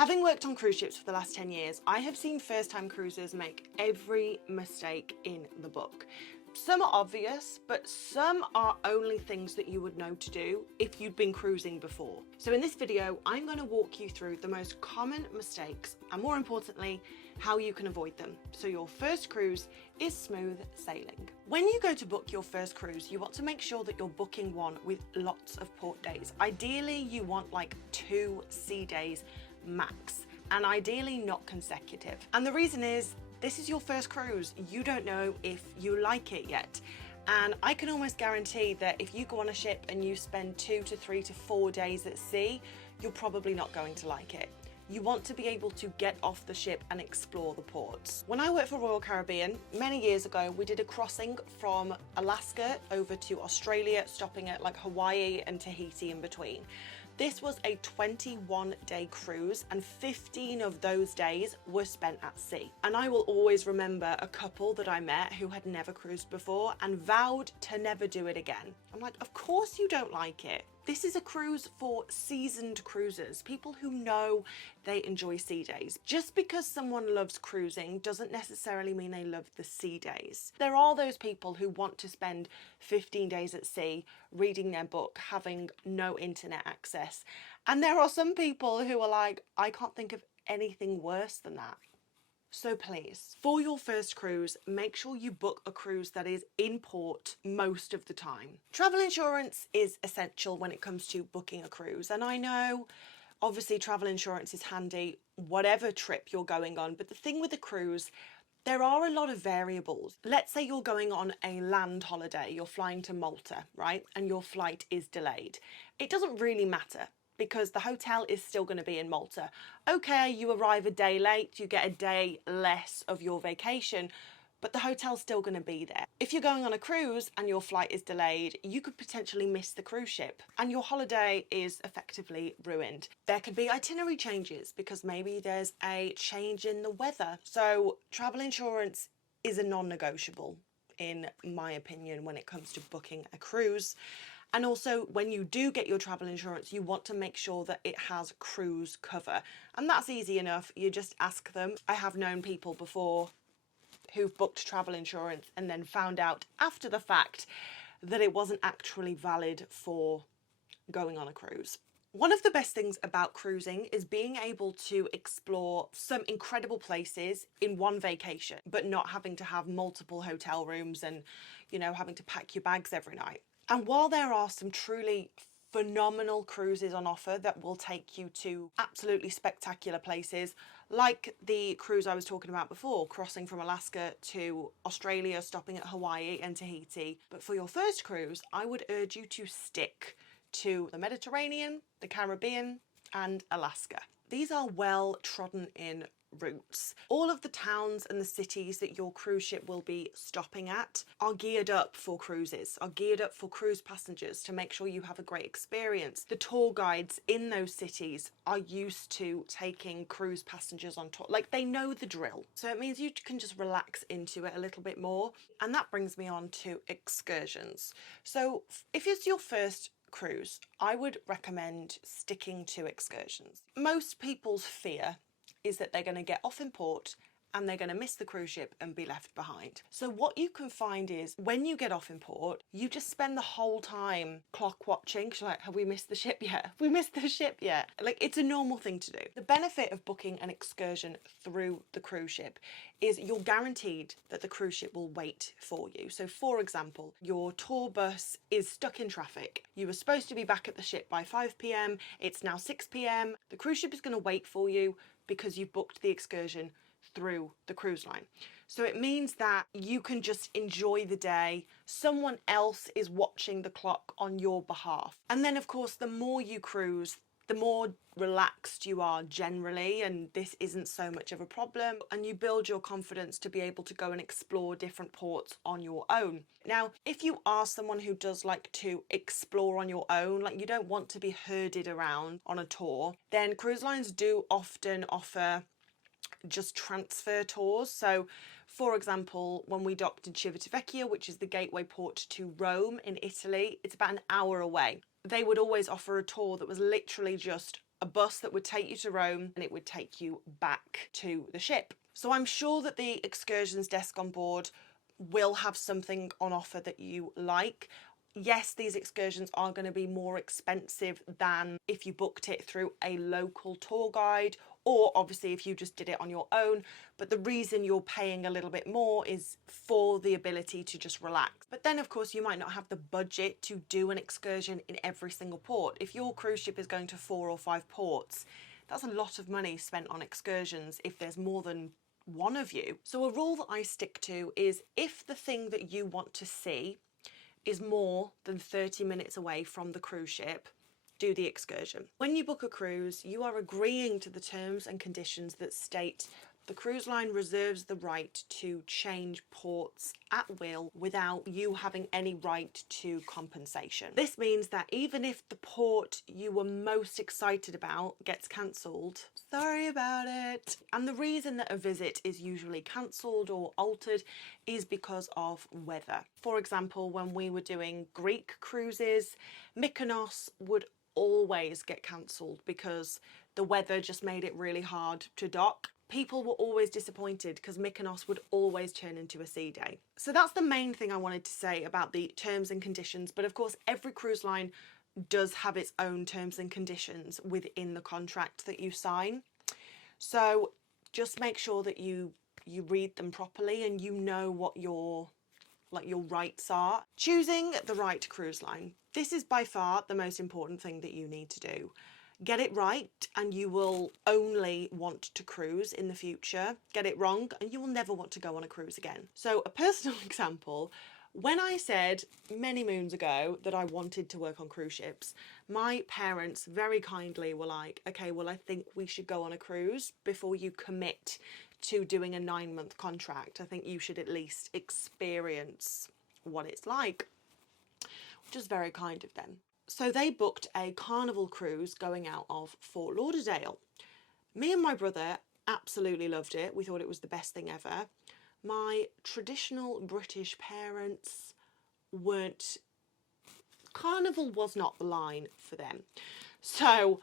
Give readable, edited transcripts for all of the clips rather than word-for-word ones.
Having worked on cruise ships for the last 10 years, I have seen first-time cruisers make every mistake in the book. Some are obvious, but some are only things that you would know to do if you'd been cruising before. So in this video, I'm going to walk you through the most common mistakes and, more importantly, how you can avoid them, so your first cruise is smooth sailing. When you go to book your first cruise, you want to make sure that you're booking one with lots of port days. Ideally, you want like 2 sea days max, and ideally not consecutive. And the reason is, this is your first cruise. You don't know if you like it yet. And I can almost guarantee that if you go on a ship and you spend 2 to 3 to 4 days at sea, you're probably not going to like it. You want to be able to get off the ship and explore the ports. When I worked for Royal Caribbean, many years ago, we did a crossing from Alaska over to Australia, stopping at like Hawaii and Tahiti in between. This was a 21-day cruise, and 15 of those days were spent at sea. And I will always remember a couple that I met who had never cruised before and vowed to never do it again. I'm like, of course you don't like it. This is a cruise for seasoned cruisers, people who know they enjoy sea days. Just because someone loves cruising doesn't necessarily mean they love the sea days. There are those people who want to spend 15 days at sea, reading their book, having no internet access. And there are some people who are like, I can't think of anything worse than that. So please, for your first cruise, make sure you book a cruise that is in port most of the time. Travel insurance is essential when it comes to booking a cruise. And I know, obviously, travel insurance is handy whatever trip you're going on. But the thing with a cruise, there are a lot of variables. Let's say you're going on a land holiday, you're flying to Malta, right? And your flight is delayed. It doesn't really matter, because the hotel is still going to be in Malta. Okay, you arrive a day late, you get a day less of your vacation, but the hotel's still going to be there. If you're going on a cruise and your flight is delayed, you could potentially miss the cruise ship and your holiday is effectively ruined. There could be itinerary changes because maybe there's a change in the weather. So travel insurance is a non-negotiable, in my opinion, when it comes to booking a cruise. And also, when you do get your travel insurance, you want to make sure that it has cruise cover. And that's easy enough. You just ask them. I have known people before who've booked travel insurance and then found out after the fact that it wasn't actually valid for going on a cruise. One of the best things about cruising is being able to explore some incredible places in one vacation, but not having to have multiple hotel rooms and, having to pack your bags every night. And while there are some truly phenomenal cruises on offer that will take you to absolutely spectacular places, like the cruise I was talking about before, crossing from Alaska to Australia, stopping at Hawaii and Tahiti. But for your first cruise, I would urge you to stick to the Mediterranean, the Caribbean, and Alaska. These are well trodden in routes. All of the towns and the cities that your cruise ship will be stopping at are geared up for cruises, are geared up for cruise passengers to make sure you have a great experience. The tour guides in those cities are used to taking cruise passengers on tour. Like, they know the drill. So it means you can just relax into it a little bit more. And that brings me on to excursions. So if it's your first cruise, I would recommend sticking to excursions. Most people's fear is that they're going to get off in port and they're going to miss the cruise ship and be left behind. So what you can find is when you get off in port, you just spend the whole time clock watching. Like, have we missed the ship yet? Have we missed the ship yet? Like, it's a normal thing to do. The benefit of booking an excursion through the cruise ship is you're guaranteed that the cruise ship will wait for you. So for example, your tour bus is stuck in traffic. You were supposed to be back at the ship by 5 p.m. It's now 6 p.m. The cruise ship is going to wait for you because you've booked the excursion through the cruise line. So it means that you can just enjoy the day. Someone else is watching the clock on your behalf. And then, of course, the more you cruise, the more relaxed you are generally, and this isn't so much of a problem, and you build your confidence to be able to go and explore different ports on your own. Now, if you are someone who does like to explore on your own, like you don't want to be herded around on a tour, then cruise lines do often offer just transfer tours. So for example, when we docked in Civitavecchia, which is the gateway port to Rome in Italy, it's about an hour away. They would always offer a tour that was literally just a bus that would take you to Rome and it would take you back to the ship. So I'm sure that the excursions desk on board will have something on offer that you like. Yes, these excursions are going to be more expensive than if you booked it through a local tour guide, or obviously if you just did it on your own. But the reason you're paying a little bit more is for the ability to just relax. But then of course you might not have the budget to do an excursion in every single port. If your cruise ship is going to 4 or 5 ports, that's a lot of money spent on excursions if there's more than one of you. So a rule that I stick to is, if the thing that you want to see is more than 30 minutes away from the cruise ship, do the excursion. When you book a cruise, you are agreeing to the terms and conditions that state the cruise line reserves the right to change ports at will without you having any right to compensation. This means that even if the port you were most excited about gets cancelled, sorry about it. And the reason that a visit is usually cancelled or altered is because of weather. For example, when we were doing Greek cruises, Mykonos would always get cancelled because the weather just made it really hard to dock. People were always disappointed because Mykonos would always turn into a sea day. So that's the main thing I wanted to say about the terms and conditions. But of course, every cruise line does have its own terms and conditions within the contract that you sign. So just make sure that you read them properly and you know what your rights are. Choosing the right cruise line. This is by far the most important thing that you need to do. Get it right and you will only want to cruise in the future. Get it wrong and you will never want to go on a cruise again. So a personal example, when I said many moons ago that I wanted to work on cruise ships, my parents very kindly were like, okay, well, I think we should go on a cruise before you commit to doing a 9-month contract. I think you should at least experience what it's like, which is very kind of them. So they booked a Carnival cruise going out of Fort Lauderdale. Me and my brother absolutely loved it. We thought it was the best thing ever. My traditional British parents weren't, Carnival was not the line for them. So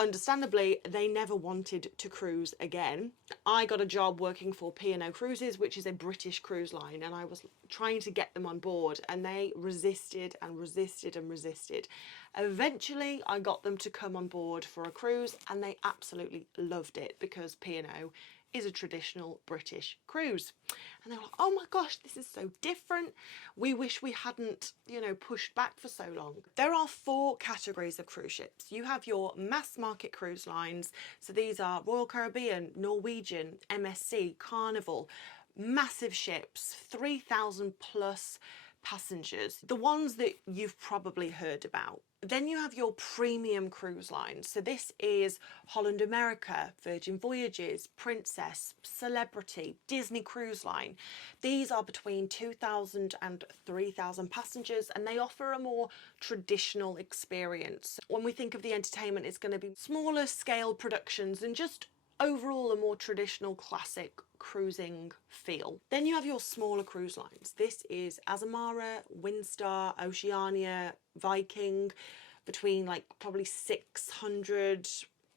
understandably, they never wanted to cruise again. I got a job working for P&O Cruises, which is a British cruise line, and I was trying to get them on board, and they resisted and resisted and resisted. Eventually, I got them to come on board for a cruise, and they absolutely loved it because P&O is a traditional British cruise. And they were like, oh my gosh, this is so different. We wish we hadn't, pushed back for so long. There are 4 categories of cruise ships. You have your mass market cruise lines. So these are Royal Caribbean, Norwegian, MSC, Carnival, massive ships, 3,000 plus passengers, the ones that you've probably heard about. Then you have your premium cruise lines. So this is Holland America, Virgin Voyages, Princess, Celebrity, Disney Cruise Line. These are between 2,000 and 3,000 passengers, and they offer a more traditional experience. When we think of the entertainment, it's going to be smaller scale productions and just overall a more traditional classic cruising feel. Then you have your smaller cruise lines. This is Azamara, Windstar, Oceania, Viking, between probably 600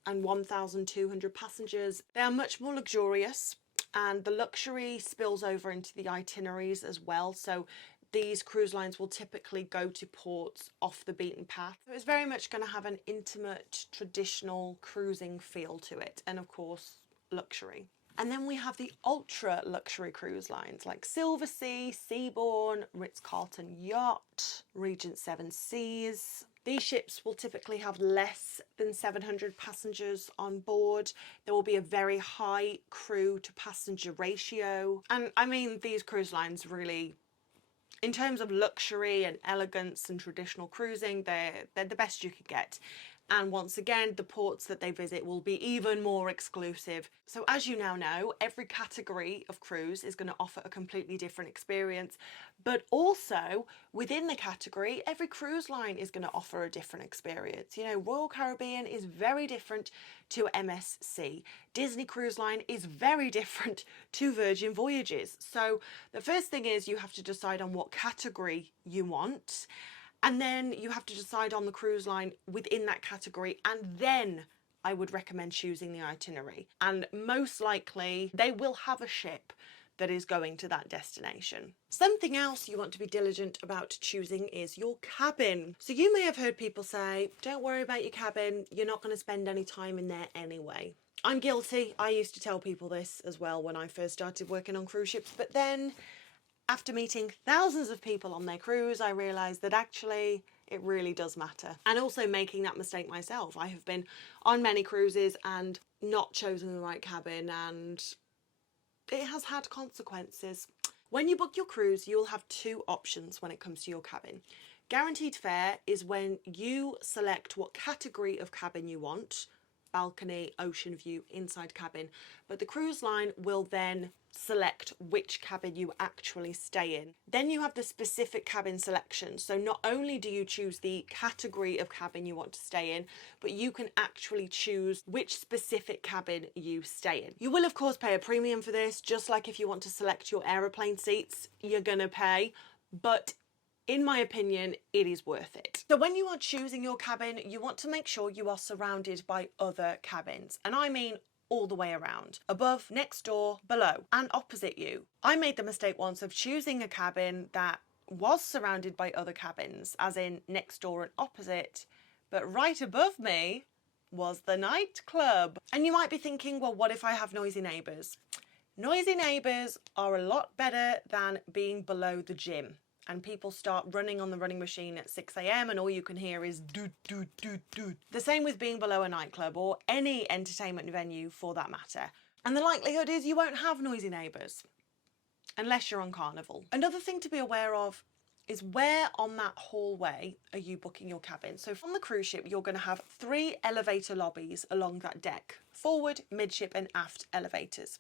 and 1,200 passengers. They are much more luxurious, and the luxury spills over into the itineraries as well. So these cruise lines will typically go to ports off the beaten path. So it's very much going to have an intimate, traditional cruising feel to it, and of course, luxury. And then we have the ultra luxury cruise lines like Silversea, Seabourn, Ritz-Carlton Yacht, Regent Seven Seas. These ships will typically have less than 700 passengers on board. There will be a very high crew to passenger ratio. And I mean, these cruise lines really, in terms of luxury and elegance and traditional cruising, they're the best you could get. And once again, the ports that they visit will be even more exclusive. So as you now know, every category of cruise is going to offer a completely different experience. But also within the category, every cruise line is going to offer a different experience. Royal Caribbean is very different to MSC. Disney Cruise Line is very different to Virgin Voyages. So the first thing is you have to decide on what category you want. And then you have to decide on the cruise line within that category, and then I would recommend choosing the itinerary. And most likely they will have a ship that is going to that destination. Something else you want to be diligent about choosing is your cabin. So you may have heard people say, don't worry about your cabin, you're not going to spend any time in there anyway. I'm guilty. I used to tell people this as well when I first started working on cruise ships, but then after meeting thousands of people on their cruise, I realised that actually it really does matter. And also making that mistake myself. I have been on many cruises and not chosen the right cabin, and it has had consequences. When you book your cruise, you'll have two options when it comes to your cabin. Guaranteed fare is when you select what category of cabin you want, balcony, ocean view, inside cabin, but the cruise line will then select which cabin you actually stay in. Then you have the specific cabin selection. So not only do you choose the category of cabin you want to stay in, but you can actually choose which specific cabin you stay in. You will of course pay a premium for this, just like if you want to select your aeroplane seats, you're gonna pay, but in my opinion, it is worth it. So when you are choosing your cabin, you want to make sure you are surrounded by other cabins. And I mean all the way around. Above, next door, below, and opposite you. I made the mistake once of choosing a cabin that was surrounded by other cabins, as in next door and opposite, but right above me was the nightclub. And you might be thinking, well, what if I have noisy neighbours? Noisy neighbours are a lot better than being below the gym. And people start running on the running machine at 6 a.m. and all you can hear is doot, doot, doot, doot. The same with being below a nightclub or any entertainment venue for that matter. And the likelihood is you won't have noisy neighbours unless you're on Carnival. Another thing to be aware of is where on that hallway are you booking your cabin. So from the cruise ship, you're going to have 3 elevator lobbies along that deck: forward, midship and aft elevators.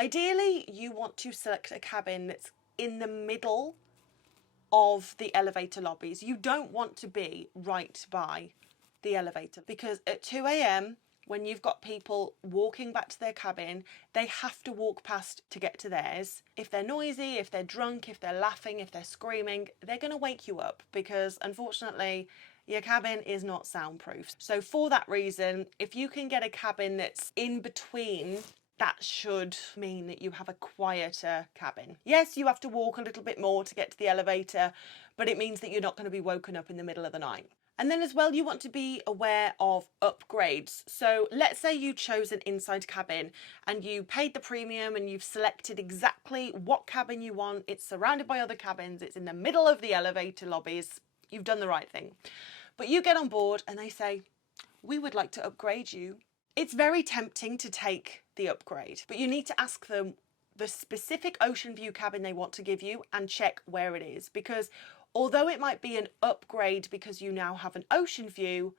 Ideally, you want to select a cabin that's in the middle of the elevator lobbies. You don't want to be right by the elevator, because at 2 a.m. when you've got people walking back to their cabin, they have to walk past to get to theirs. If they're noisy, if they're drunk, if they're laughing, if they're screaming, they're going to wake you up, because unfortunately your cabin is not soundproof. So for that reason, if you can get a cabin that's in between, that should mean that you have a quieter cabin. Yes, you have to walk a little bit more to get to the elevator, but it means that you're not going to be woken up in the middle of the night. And then as well, you want to be aware of upgrades. So let's say you chose an inside cabin and you paid the premium and you've selected exactly what cabin you want. It's surrounded by other cabins. It's in the middle of the elevator lobbies. You've done the right thing. But you get on board and they say, we would like to upgrade you. It's very tempting to take the upgrade, but you need to ask them the specific ocean view cabin they want to give you and check where it is, because although it might be an upgrade because you now have an ocean view,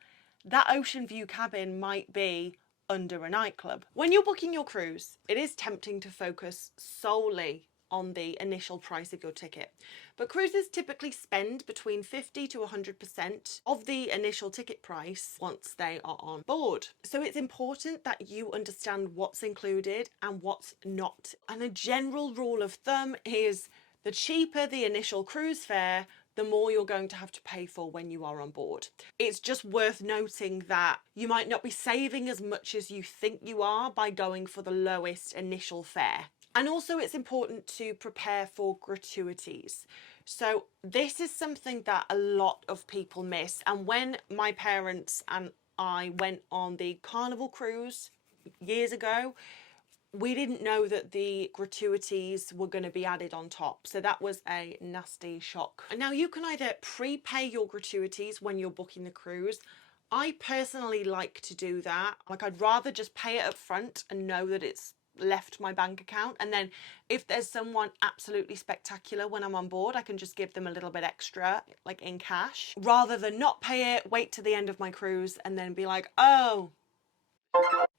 that ocean view cabin might be under a nightclub. When you're booking your cruise, it is tempting to focus solely on the initial price of your ticket, but cruises typically spend between 50 to 100% of the initial ticket price once they are on board. So it's important that you understand what's included and what's not. And a general rule of thumb is the cheaper the initial cruise fare, the more you're going to have to pay for when you are on board. It's just worth noting that you might not be saving as much as you think you are by going for the lowest initial fare. And also it's important to prepare for gratuities. So this is something that a lot of people miss. And when my parents and I went on the Carnival cruise years ago, we didn't know that the gratuities were going to be added on top. So that was a nasty shock. And now you can either prepay your gratuities when you're booking the cruise. I personally like to do that. Like, I'd rather just pay it up front and know that it's left my bank account, and then if there's someone absolutely spectacular when I'm on board, I can just give them a little bit extra, like in cash, rather than not pay it, wait to the end of my cruise and then be like, oh,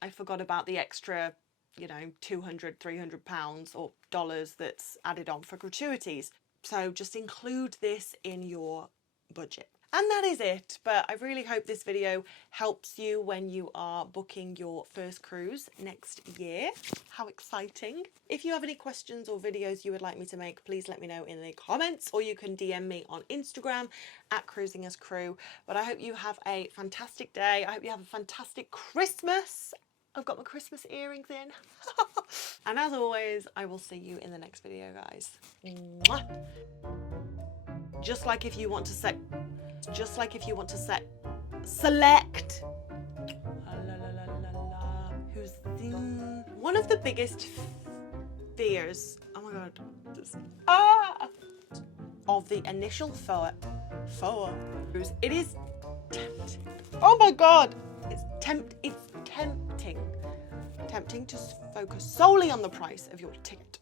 I forgot about the extra, you know, 200, 300 pounds or dollars that's added on for gratuities. So just include this in your budget. And that is it, but I really hope this video helps you when you are booking your first cruise next year. How exciting. If you have any questions or videos you would like me to make, please let me know in the comments, or you can DM me on Instagram at Cruising as Crew. But I hope you have a fantastic day. I hope you have a fantastic Christmas. I've got my Christmas earrings in. And as always, I will see you in the next video, guys. Mwah. Just like if you want to select who's one of the biggest fears, oh my god, of the initial it is tempting. Oh my god, it's tempting to focus solely on the price of your ticket.